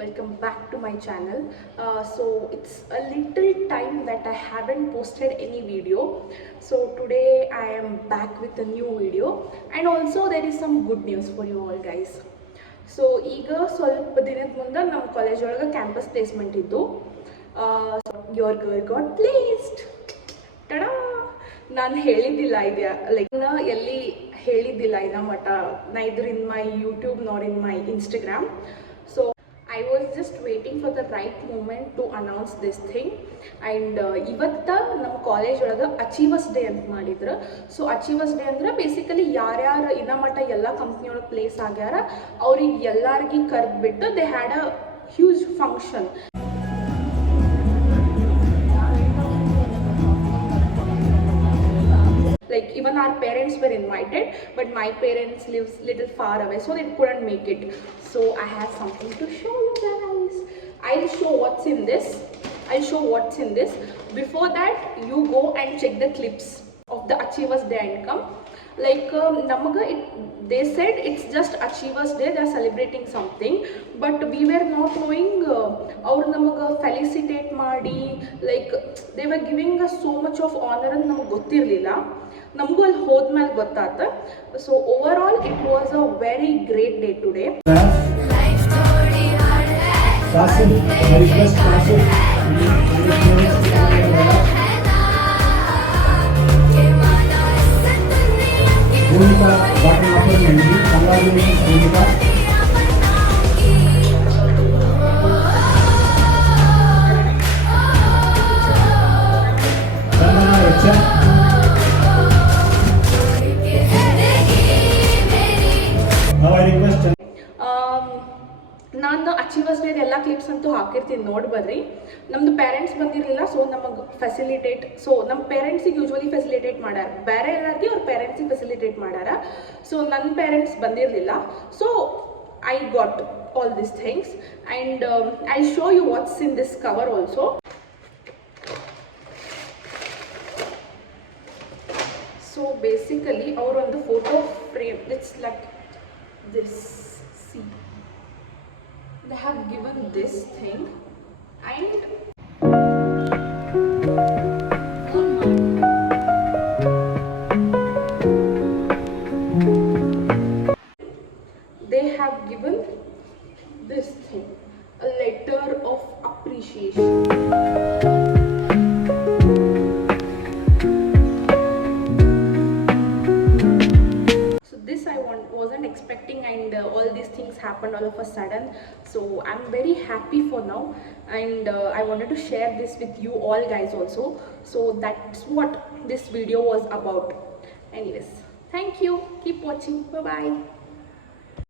welcome back to my channel. So it's a little time that I haven't posted any video, so today I am back with a new video, and also there is some good news for you all guys. So ಈಗ ಸ್ವಲ್ಪ ದಿನದ ಮುಂದೆ ನಮ್ಮ ಕಾಲೇಜ್ ಒಳಗೆ campus placement ಇದ್ದು your girl got placed. Ta-da! ನಾನು ಹೇಳಿದ್ದಿಲ್ಲ ಇದೆಯಾ, ಲೈಕ್ ಎಲ್ಲಿ ಹೇಳಿದ್ದಿಲ್ಲ ಇನ್ನ ಮಟ, ನೈದರ್ ಇನ್ my YouTube nor in my Instagram. So I was just waiting for the right moment to announce this thing, and ಇವತ್ತು ನಮ್ಮ ಕಾಲೇಜ್ ಒಳಗೆ ಅಚೀವರ್ಸ್ ಡೇ ಅಂತ ಮಾಡಿದ್ರು. ಸೊ ಅಚೀವರ್ಸ್ ಡೇ ಅಂದ್ರೆ ಬೇಸಿಕಲಿ ಯಾರ್ಯಾರು ಇನ್ನ ಮಟ್ಟ ಎಲ್ಲ ಕಂಪ್ನಿ ಒಳಗೆ ಪ್ಲೇಸ್ ಆಗ್ಯಾರ ಅವ್ರಿಗೆ ಎಲ್ಲಾರ್ಗಿ ಕರೆದ್ಬಿಟ್ಟು they had a huge function. Like even our parents were invited, but my parents lives little far away, so they couldn't make it. So I have something to show you guys. I'll show what's in this. Before that, you go and check the clips of the Achievers Day income. Like namaga they said it's just Achievers Day, they are celebrating something, but we were not knowing our namaga felicitate ಮಾಡಿ, like they were giving us so much of honor and ನಮಗೆ ಗೊತ್ತಿರಲಿಲ್ಲ. ನಮಗೂ ಅಲ್ಲಿ ಹೋದ್ಮೇಲೆ ಗೊತ್ತಾತ. So overall it was a very great day today. ನಾನು achievers day ಎಲ್ಲ clips ಅಂತೂ ಹಾಕಿರ್ತೀನಿ, ನೋಡಿ ಬರ್ರಿ. ನಮ್ಮದು ಪೇರೆಂಟ್ಸ್ ಬಂದಿರಲಿಲ್ಲ, ಸೊ ನಮಗೆ ಫೆಸಿಲಿಟೇಟ್, ಸೊ ನಮ್ಮ ಪೇರೆಂಟ್ಸಿಗೆ ಯೂಶ್ವಲಿ ಫೆಸಿಲಿಟೇಟ್ ಮಾಡ್ಯಾರ, ಬೇರೆ ಎಲ್ಲರಿಗೆ ಅವ್ರ ಪೇರೆಂಟ್ಸಿಗೆ ಫೆಸಿಲಿಟೇಟ್ ಮಾಡ್ಯಾರ. ಸೊ ನನ್ನ ಪೇರೆಂಟ್ಸ್ ಬಂದಿರಲಿಲ್ಲ, so I got all this things, and I show you what's in this cover also. So basically ಅವರೊಂದು photo frame, it's like this. See, they have given this thing, and they have given this thing, a letter of appreciation. Wasn't expecting, and all these things happened all of a sudden, so I'm very happy for now, and I wanted to share this with you all guys also. So that's what this video was about. Anyways, thank you, keep watching, bye bye.